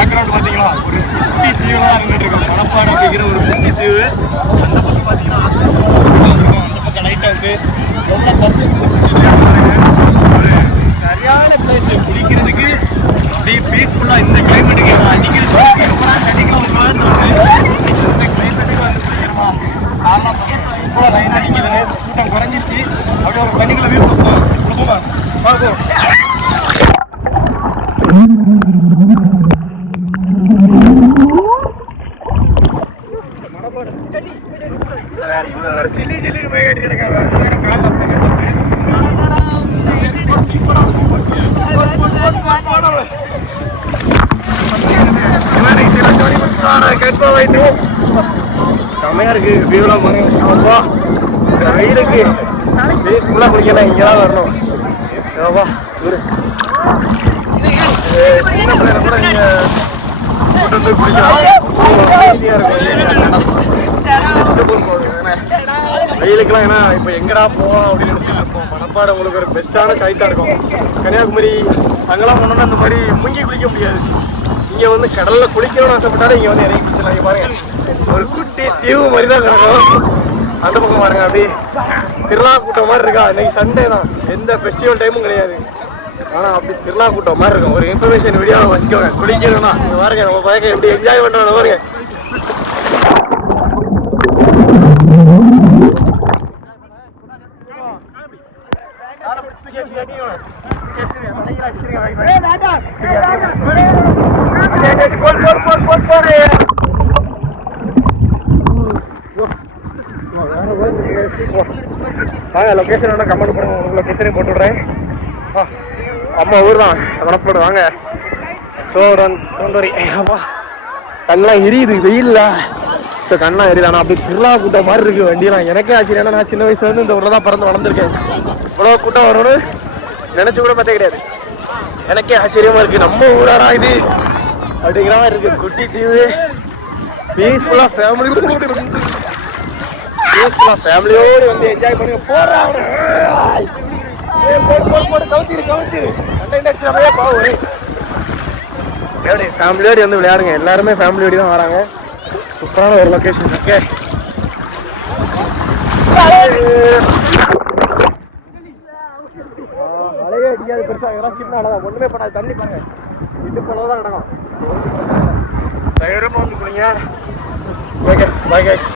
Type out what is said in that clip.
Background பார்த்தீங்களா ஒரு குட்டி தீவு தான் இருந்துட்டு இருக்கோம். மணப்பாடு அப்படிங்கிற ஒரு குட்டி தீவு. அந்த பக்கம் பார்த்தீங்கன்னா அந்த பக்கம் லைட் ஹவுஸு ஒரு சரியான பிளேஸ் குளிக்கிறதுக்கு அப்படியே பீஸ்ஃபுல்லாக. இந்த கிளைமேட்டுக்கு அடிக்கிறது அடிக்கலாம் இந்த கிளைமேட்டுக்கு வந்து குளிக்கிறோமா காரணம் இப்போ லைன் அடிக்குது, கூட்டம் குறைஞ்சிருச்சு. அப்படியே ஒரு தண்ணிக்குள்ள போய் கொடுப்போமா பார்ப்போம். செமையா இருக்கு வியூலாம் பாருங்க. வெயிலுக்கு பீஸ்ஃபுல்லா குளிக்கலாம், இங்கெல்லாம் வரணும். சின்ன பிள்ளைல கூட இங்க கூட்டு குளிக்கலாம். வெயிலுக்குலாம் ஏன்னா இப்போ எங்கடா போவோம் அப்படின்னு நினச்சிட்டு இருப்போம். மணப்பாடு உங்களுக்கு ஒரு பெஸ்ட்டான சாய்ஸாக இருக்கும். கன்னியாகுமரி அங்கெல்லாம் போனோம்னா அந்த மாதிரி முங்கி குளிக்க முடியாது. இங்கே வந்து கடலில் குளிக்கணும்னு ஆசைப்பட்டாலும் இங்கே வந்து இறங்கி குளிச்சிடலாம். இங்கே பாருங்க ஒரு குட்டி தீவு மாதிரி தான் கிடக்கும். அந்த பக்கம் பாருங்க அப்படியே திருவிழா கூட்டம் மாதிரி இருக்கா. இன்னைக்கு சண்டே தான், எந்த ஃபெஸ்டிவல் டைமும் கிடையாது. ஆனால் அப்படி திருவிழா கூட்டம் மாதிரி இருக்கும். ஒரு இன்ஃபர்மேஷன் வீடியோவை வச்சுக்கோங்க. குளிக்கணும்னா பாருங்க நம்ம பையன் எப்படி என்ஜாய் பண்ணுறோம் பாருங்க. வாங்க லொக்கேஷன் வேணா கமெண்ட் பண்ணுங்க, உங்களுக்கு லொக்கேஷனே போட்டு விட்றேன். அம்மா ஊர் தான் மணப்பாடு. வாங்க சோண்டோரி. அப்பா கண்ணெலாம் எரியுது வெயில்ல. ஸோ கண்ணெலாம் எரியுது. ஆனால் அப்படி திருவிழா கூட்டம் மாதிரி இருக்குது வண்டியெல்லாம். எனக்கே ஆச்சரியம். ஏன்னா நான் சின்ன வயசுலேருந்து இந்த ஊரில் தான் பிறந்து வளர்ந்துருக்கேன். இவ்வளோ கூட்டம் வரும்னு நினச்சி கூட பார்த்தே கிடையாது. எனக்கே ஆச்சரியமாக இருக்குது. நம்ம ஊராரா இது அப்படிங்கிற மாதிரி இருக்குது. குட்டி தீவு பீஸ்ஃபுல்லாக ஃபேமிலியோடு வந்து என்ஜாய் பண்ணுங்க. போடுறாங்க ஃபேமிலியோடு வந்து விளையாடுங்க. எல்லாருமே ஃபேமிலியோடு தான் வராங்க. சூப்பரான ஒரு லொக்கேஷன். ஓகே மழையே அடிக்காது பெருசாக. இதெல்லாம் சின்ன அழகா ஒன்றுமே பண்ணாது. தண்ணி பாருங்க இது போலதான் நடக்கும். தைரியமாக வந்து குடிங்க. Okay bye guys.